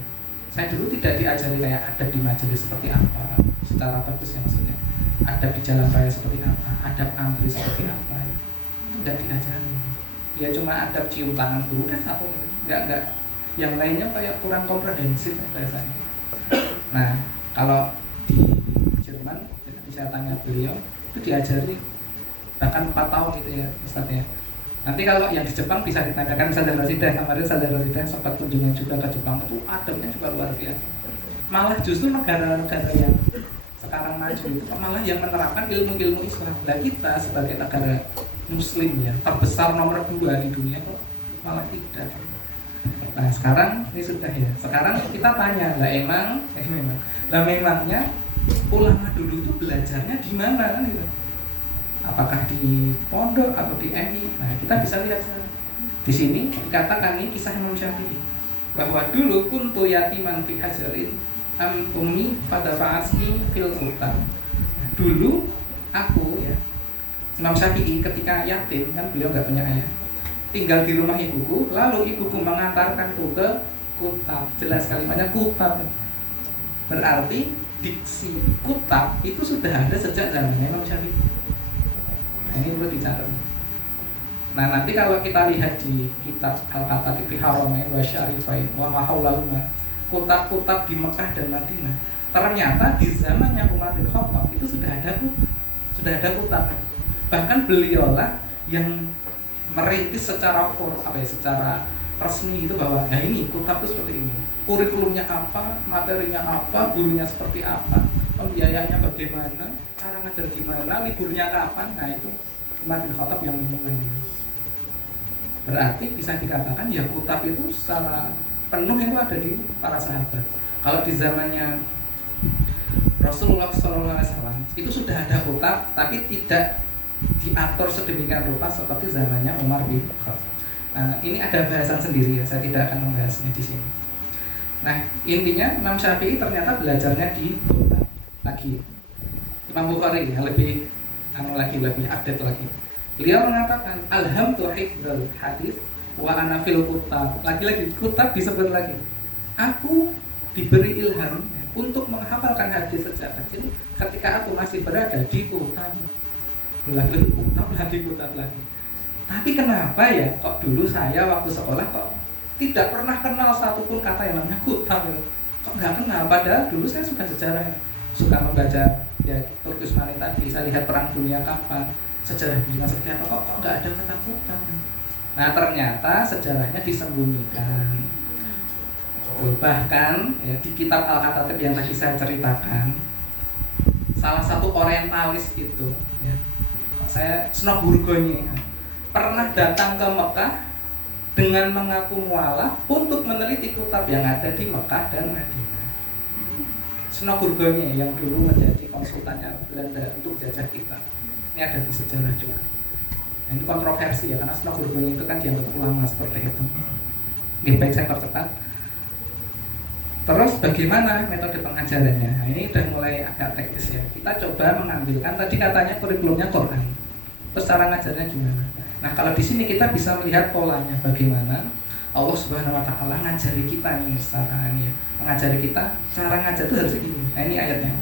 Saya dulu tidak diajari kayak adab di majelis seperti apa, secara bagus ya maksudnya. Adab di jalan raya seperti apa, adab antri seperti apa, itu tidak diajari. Ya cuma adab cium tangan dulu kan satu, enggak. Yang lainnya kayak kurang komprehensif bahasanya. Nah, kalau di Jerman, saya tanya beliau, itu diajari bahkan 4 tahun gitu ya Ustaz ya. Nanti kalau yang di Jepang bisa ditanyakan Sadar Rasidah, kemarin Sadar Rasidah sempat kunjungan juga ke Jepang, itu adabnya juga luar biasa. Malah justru negara-negara yang sekarang maju itu malah yang menerapkan ilmu-ilmu Islam. Nah, kita sebagai negara Muslim ya terbesar nomor 2 di dunia kok malah tidak. Nah, sekarang ini sudah ya. Sekarang kita tanya, memangnya ulama dulu itu belajarnya di mana kan gitu? Apakah di pondok atau di MI? Nah, kita bisa lihat di sini dikatakan ini kisah Imam Syafi'i bahwa dulu kuntu yatiman fi hajarin ummi fadafa'asni fil hutan. Dulu aku ya Imam Syafi'i ketika yatim kan beliau nggak punya ayah, tinggal di rumah ibuku, lalu ibuku mengantarkanku ke kutab. Jelas kalimatnya kutab. Berarti diksi kutab itu sudah ada sejak zamannya Imam Syafi'i. Nah, ini perlu dicatat. Nah, nanti kalau kita lihat di kitab Al-Katatif fi Haramain wa Syarifain wa ma haulahuma, kutab-kutab di Mekah dan Madinah, ternyata di zamannya Umar bin Khattab itu sudah ada kutab. Bahkan beliaulah yang merintis secara secara resmi itu bahwa nah ini kutab itu seperti ini. Kurikulumnya apa, materinya apa, gurunya seperti apa, pembiayaannya bagaimana, cara ngajar gimana, liburnya kapan. Nah, itu Umar bin Khattab yang memulai. Berarti bisa dikatakan ya kutab itu secara penuh itu ada di para sahabat. Kalau di zamannya Rasulullah SAW itu sudah ada kutab, tapi tidak diatur sedemikian rupa seperti zamannya Umar bin Khattab. Nah, ini ada bahasan sendiri ya, saya tidak akan membahasnya di sini. Nah, intinya Imam Syafi'i ternyata belajarnya di kutab. Lagi Imam Bukhari ya, lebih update lagi. Beliau mengatakan alhamdulillah hifdzul hadis wa ana fil kutab. Lagi-lagi kutab disebut lagi. Aku diberi ilham untuk menghafalkan hadis sejak kecil ketika aku masih berada di kutab. Lagi kutab lagi. Tapi kenapa ya kok dulu saya waktu sekolah kok tidak pernah kenal satupun kata yang namanya kutab. Kok kok nggak kenal, padahal dulu saya suka sejarah, suka membaca ya Turki Usmani tadi, saya lihat perang dunia kapan, sejarah dunia seperti apa, kok nggak ada ketakutan. Nah ternyata sejarahnya disembunyikan. Bahkan ya, di kitab Al-Katatib yang tadi saya ceritakan, salah satu orientalis itu ya, saya Snok Burgonye pernah datang ke Mekah dengan mengaku mualaf untuk meneliti kitab yang ada di Mekah dan Madinah. Snok Burgonye yang dulu menjadi konsultannya Belanda untuk jajah kita, ini ada di sejarah juga. Nah, ini kontroversi ya, karena Snok Burgonye itu kan dianggap ulama seperti itu. Oke, baik, saya percepat. Terus bagaimana metode pengajarannya? Nah, ini udah mulai agak teknis ya. Kita coba mengambilkan, tadi katanya kurikulumnya Quran. Terus cara ngajarnya gimana? Nah kalau di sini kita bisa melihat polanya, bagaimana Allah Subhanahu Wa Taala ngajari kita nih secara ya, mengajari kita cara ngajar itu harus begini. Nah ini ayatnya.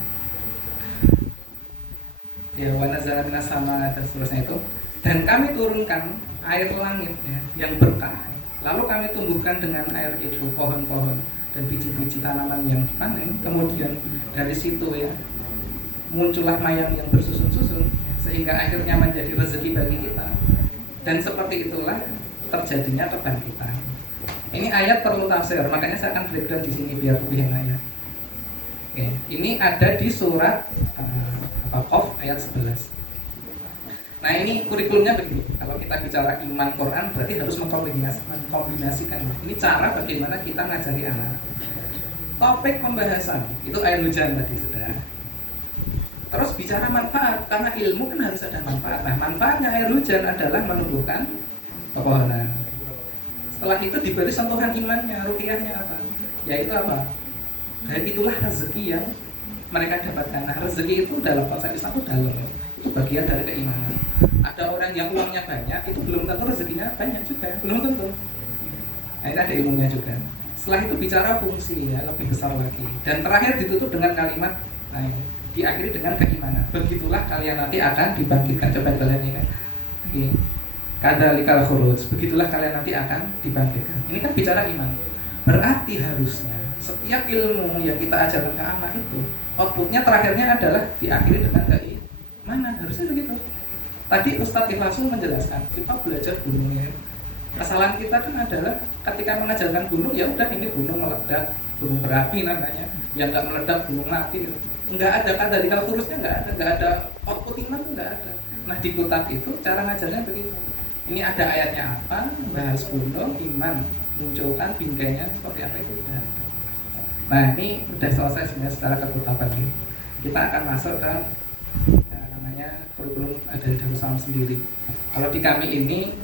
Ya wa nazala minas sama dan seterusnya itu. Dan kami turunkan air langit ya, yang berkah. Lalu kami tumbuhkan dengan air itu pohon-pohon dan biji-biji tanaman yang dipanen. Kemudian dari situ ya muncullah mayang yang bersusun-susun sehingga akhirnya menjadi rezeki bagi kita. Dan seperti itulah terjadinya kebangkitan. Ini ayat perlu tafsir, makanya saya akan breakdown di sini biar lebih enak ya. Oke, ini ada di surat Qaf ayat 11. Nah ini kurikulumnya begini. Kalau kita bicara iman Quran berarti harus mengkombinasikan. Ini cara bagaimana kita ngajari anak. Topik pembahasan itu air hujan tadi sudah. Terus bicara manfaat, karena ilmu kan harus ada manfaat. Nah manfaatnya air hujan adalah menumbuhkan pepohonan. Setelah itu diberi sentuhan imannya, ruqyahnya apa? Yaitu apa? Dan itulah rezeki yang mereka dapatkan. Nah rezeki itu dalam konsep Islam itu dalam, itu bagian dari keimanan. Ada orang yang uangnya banyak, itu belum tentu rezekinya banyak juga, belum tentu. Nah itu ada ilmunya juga. Setelah itu bicara fungsi ya, lebih besar lagi. Dan terakhir ditutup dengan kalimat, nah ini, diakhiri dengan keimanan. Begitulah kalian nanti akan dibangkitkan. Coba kita lihat ini kan. Kadzalikal khuruj. Begitulah kalian nanti akan dibangkitkan. Ini kan bicara iman. Berarti harusnya setiap ilmu yang kita ajarkan ke anak itu outputnya terakhirnya adalah diakhiri dengan keimanan. Harusnya begitu. Tadi Ustadz langsung menjelaskan kita belajar gunung ya. Kesalahan kita kan adalah ketika mengajarkan gunung ya udah ini gunung meledak, gunung berapi namanya. Yang nggak meledak gunung mati. Nggak ada kata di kalkurusnya, nggak ada output iman tuh nggak ada. Nah di kitab itu cara ngajarnya begitu. Ini ada ayatnya apa, bahas gunung, iman, munculkan bingkainya seperti apa itu. Nah ini udah selesai sebenarnya secara kekutapan ini. Kita akan masuk ke namanya kurikulum dari Darussalam sendiri. Kalau di kami ini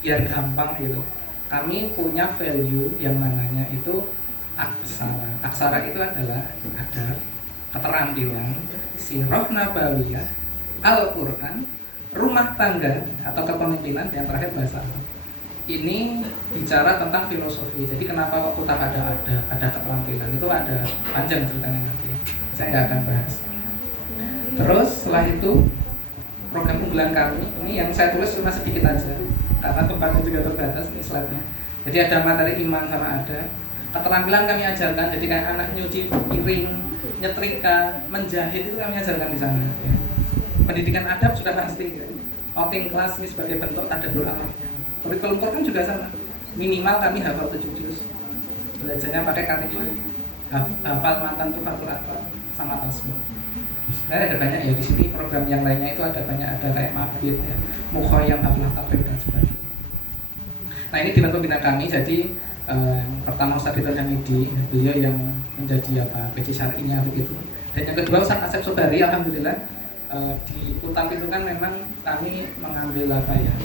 biar gampang gitu, kami punya value yang namanya itu aksara. Aksara itu adalah ada keterampilan, sirah nabawiyah, Al-Quran, rumah tangga atau kepemimpinan, yang terakhir bahasa Arab. Ini bicara tentang filosofi. Jadi kenapa kok kitab ada keterampilan itu ada panjang ceritanya nanti. Saya nggak akan bahas. Terus setelah itu program unggulan kami ini yang saya tulis cuma sedikit aja karena tempatnya juga terbatas nih slide-nya. Jadi ada materi iman sama ada keterampilan kami ajarkan. Jadi kayak anak nyuci piring, nyetrika, menjahit itu kami ajarkan di sana. Ya. Pendidikan adab sudah pasti. Ya. Outing kelas ini sebagai bentuk tadabbur amalnya. Kurikulum Quran juga sama. Minimal kami hafal 7 juz. Belajarnya pakai kalimat hafal matan tufatul atfal sama tasbih. Nah, ada banyak ya di sini program yang lainnya itu ada banyak, ada kayak mabit ya, mukhayyam, haflah takrib dan sebagainya. Nah ini dengan pembina kami. Jadi pertama Ustadz Ridwan Hamidi, beliau yang menjadi PC syar'inya begitu. Dan yang kedua Ustadz Asep Sobari, alhamdulillah di Kutab itu kan memang kami mengambil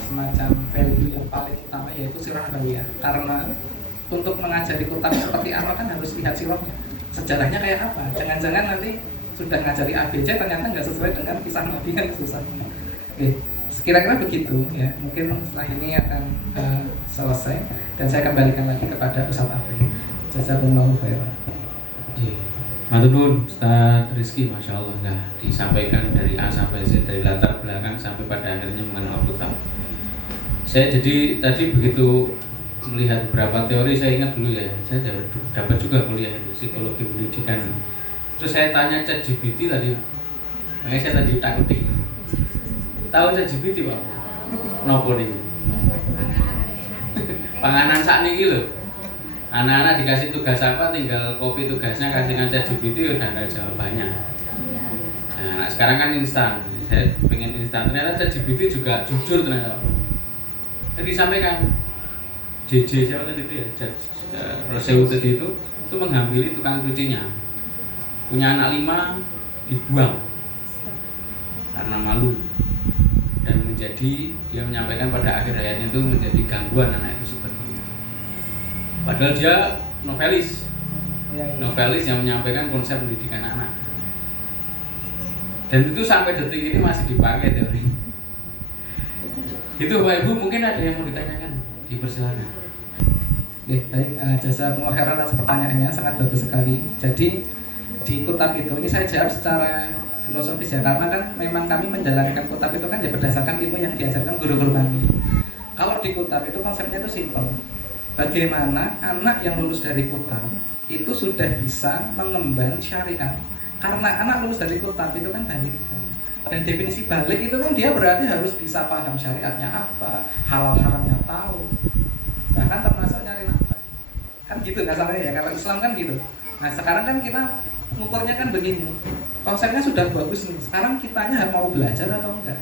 semacam value yang paling utama yaitu sirah nabawiyah. Karena untuk mengajari Kutab seperti apa kan harus lihat sirahnya, sejarahnya kayak apa. Jangan-jangan nanti sudah ngajari ABC ternyata nggak sesuai dengan kisah Nabi, kan susah. Oke, kira-kira begitu ya. Mungkin setelah ini akan selesai dan saya kembalikan lagi kepada Ustadz Afri. Jazakumullahu khairan. Matur nuwun Ustaz Rizky, Masya Allah, nah disampaikan dari A sampai Z, dari latar belakang sampai pada akhirnya mengenal kitab. Saya jadi tadi begitu melihat beberapa teori. Saya ingat dulu ya, saya dapat juga kuliah itu psikologi pendidikan. Terus saya tanya ChatGPT tadi, makanya saya tadi takutin. Tahu ChatGPT Pak? Nopo nih? Panganan saat ini lho. Anak-anak dikasih tugas apa, tinggal copy tugasnya, kasih dengan ChatGPT udah ada jawabannya. Nah, sekarang kan instan. Saya pengen instan. Ternyata ChatGPT juga jujur ternyata. Jadi sampaikan JJ siapa tadi itu ya, Rosewu tadi itu menghampiri tukang cucinya, punya anak 5 dibuang karena malu, dan dia menyampaikan pada akhir hayatnya itu menjadi gangguan anak itu seperti itu. Padahal dia novelis yang menyampaikan konsep pendidikan anak, dan itu sampai detik ini masih dipakai teori itu. Bapak Ibu mungkin ada yang mau ditanyakan, dipersilakan. Baik, jazakumullah khairan atas pertanyaannya, sangat bagus sekali. Jadi di Kutab itu, ini saya jawab secara filosofis ya, karena kan memang kami menjalankan Kutab itu kan ya berdasarkan ilmu yang diajarkan guru-guru kami. Kalau di Kutab itu konsepnya itu simpel. Bagaimana anak yang lulus dari Kutab itu sudah bisa mengemban syariat. Karena anak lulus dari Kutab itu kan balik. Dan definisi balik itu kan dia berarti harus bisa paham syariatnya apa, halal haramnya tahu, bahkan termasuk nyari nafkah. Kan gitu kasarnya ya, kalau Islam kan gitu. Nah sekarang kan kita ngukurnya kan begini, konsepnya sudah bagus nih, sekarang kitanya mau belajar atau enggak.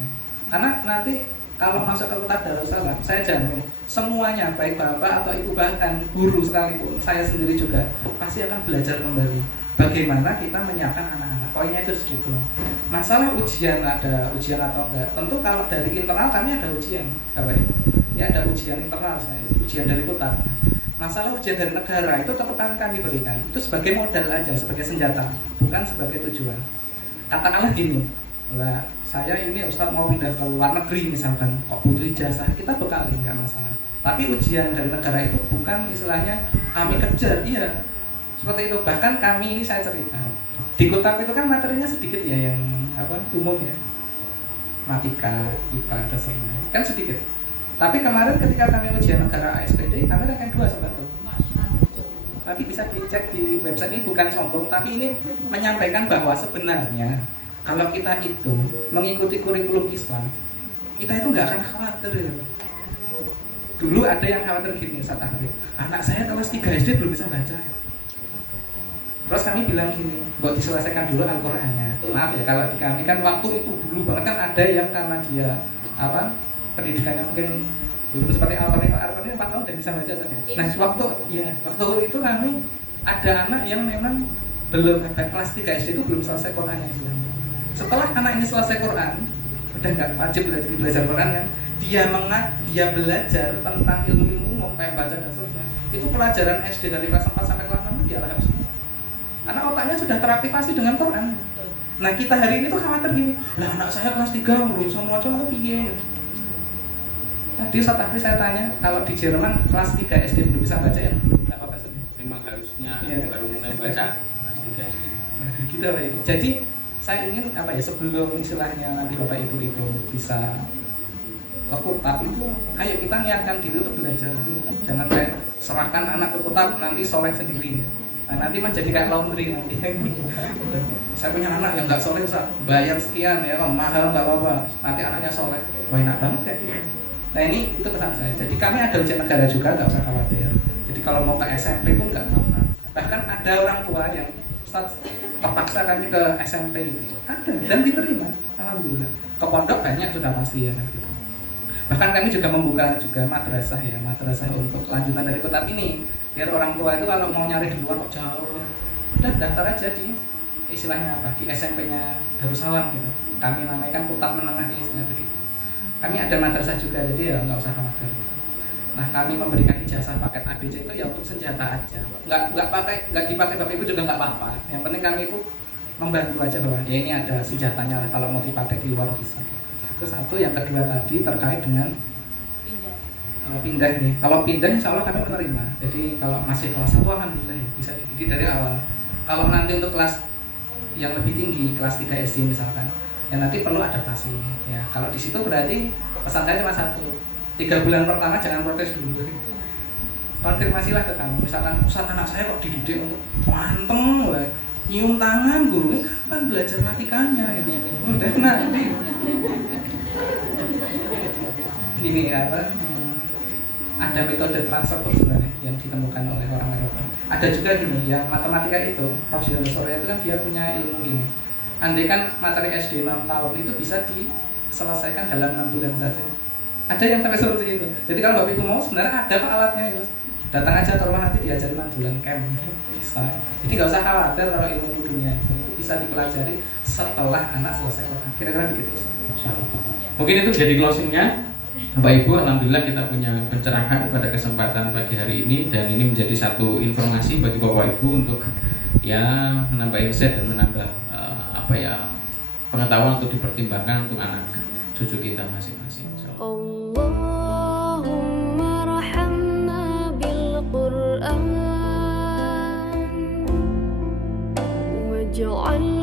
Karena nanti kalau masuk ke Kutab Darussalam, saya jamin semuanya, baik bapak atau ibu, bahkan guru sekalipun, saya sendiri juga pasti akan belajar kembali bagaimana kita menyiapkan anak-anak. Poinnya itu situ. Masalah ujian, ada ujian atau enggak, tentu kalau dari internal kami ada ujian, Bapak Ibu. Ya ada ujian internal, ujian dari Kutab. Masalah ujian dari negara itu tetap kami berikan. Itu sebagai modal aja, sebagai senjata, bukan sebagai tujuan. Katakanlah gini, lah saya ini Ustaz mau pindah ke luar negeri misalkan, kok butuh ijazah, kita bekali, nggak masalah. Tapi ujian dari negara itu bukan istilahnya kami kejar, iya seperti itu. Bahkan kami ini saya cerita, di Kutab itu kan materinya sedikit ya, yang umum ya, matematika, IPA, dasarnya kan sedikit. Tapi kemarin ketika kami ujian negara ASPD, kami ranking 2 sebetulnya. Nanti bisa dicek di website, ini bukan sombong, tapi ini menyampaikan bahwa sebenarnya kalau kita itu mengikuti kurikulum Islam, kita itu nggak akan khawatir ya. Dulu ada yang khawatir gini, Ustaz Ahmad, anak saya kelas 3 SD belum bisa baca. Terus kami bilang gini, buat diselesaikan dulu Al-Qur'annya. Maaf ya, kalau di kami kan waktu itu dulu banget kan ada yang karena dia pendidikannya mungkin dulu seperti Al-Qur'an 4 tahun dan bisa baca saja. Nah waktu itu kami ada anak yang memang belum kelas 3 SD itu belum selesai Qur'annya. Setelah anak ini selesai Qur'an, udah nggak wajib belajar Qur'an kan, dia belajar tentang ilmu umum kayak baca dan seterusnya. Itu pelajaran SD dari kelas 4 sampai kelas 6 dia lahir semua. Karena otaknya sudah teraktivasi dengan Qur'an. Nah kita hari ini tuh khawatir gini, lah anak saya kelas 3 belum semua coba piye. Tadi saat akhir saya tanya, kalau di Jerman kelas 3 SD belum bisa baca ya? Tidak apa-apa saja. Memang harusnya baru mulai baca kelas 3 SD. Nah, gitu lah itu. Jadi saya ingin sebelum istilahnya nanti Bapak Ibu itu bisa ke Kutab itu, ayo kita niatkan diri untuk belajar dulu. Jangan kayak serahkan anak ke Kutab nanti soleh sendiri. Nah, nanti menjadi kayak laundry nanti. Saya punya anak yang nggak soleh, bayar sekian ya, mahal nggak apa-apa. Nanti anaknya soleh, wah enak banget kayak gitu. Nah ini itu pesan saya. Jadi kami ada ujian negara juga, nggak usah khawatir. Jadi kalau mau ke SMP pun nggak apa-apa. Bahkan ada orang tua yang terpaksa kami ke SMP itu, ada dan diterima, alhamdulillah. Ke pondok banyak sudah pasti ya. Gitu. Bahkan kami juga membuka juga madrasah untuk lanjutan dari Kutab ini, biar orang tua itu kalau mau nyari di luar kok jauh, udah daftar aja di istilahnya di SMP-nya Darussalam gitu. Kami namaikan Kutab Menengah istilahnya begitu. Kami ada madrasah juga, jadi ya nggak usah khawatir. Nah kami memberikan ijazah paket ABC itu ya untuk senjata aja, nggak dipakai Bapak Ibu juga nggak apa-apa. Yang penting kami itu membantu aja bahwa ya ini ada senjatanya lah, kalau mau dipakai di luar bisa. Terus satu, yang kedua tadi terkait dengan pindah ini. Kalau pindah insya Allah kami menerima. Jadi kalau masih kelas 1 alhamdulillah ya, bisa dididik dari awal. Kalau nanti untuk kelas yang lebih tinggi, kelas 3 SD misalkan, ya nanti perlu adaptasi ya. Kalau di situ berarti pesan saya cuma satu, 3 bulan pertama jangan protes dulu. konfirmasilah ke kamu. Misalkan Ustaz, anak saya kok dididik untuk manteng, nyium tangan, gurunya kapan belajar matikanya gitu. Udah nanti ini apa? Ada metode transfer sebenarnya yang ditemukan oleh orang Eropa. Ada juga gini, yang matematika itu, Prof. Surya itu kan dia punya ilmu gini. Andai kan materi SD 6 tahun itu bisa diselesaikan dalam 6 bulan saja. Ada yang sampai seperti itu. Jadi kalau Bapak Ibu mau, sebenarnya ada kok alatnya itu. Datang aja ke rumah, nanti diajari 6 bulan camp. Bisa. Jadi nggak usah khawatir kalau ilmu dunia itu bisa dipelajari setelah anak selesai Quran. Kira-kira begitu. Mungkin itu jadi closingnya. Bapak Ibu, alhamdulillah kita punya pencerahan pada kesempatan pagi hari ini, dan ini menjadi satu informasi bagi Bapak Ibu untuk ya menambah insight dan menambah pengetahuan untuk dipertimbangkan untuk anak cucu kita masing-masing. Allahumma rahamna bil Qur'an waj'al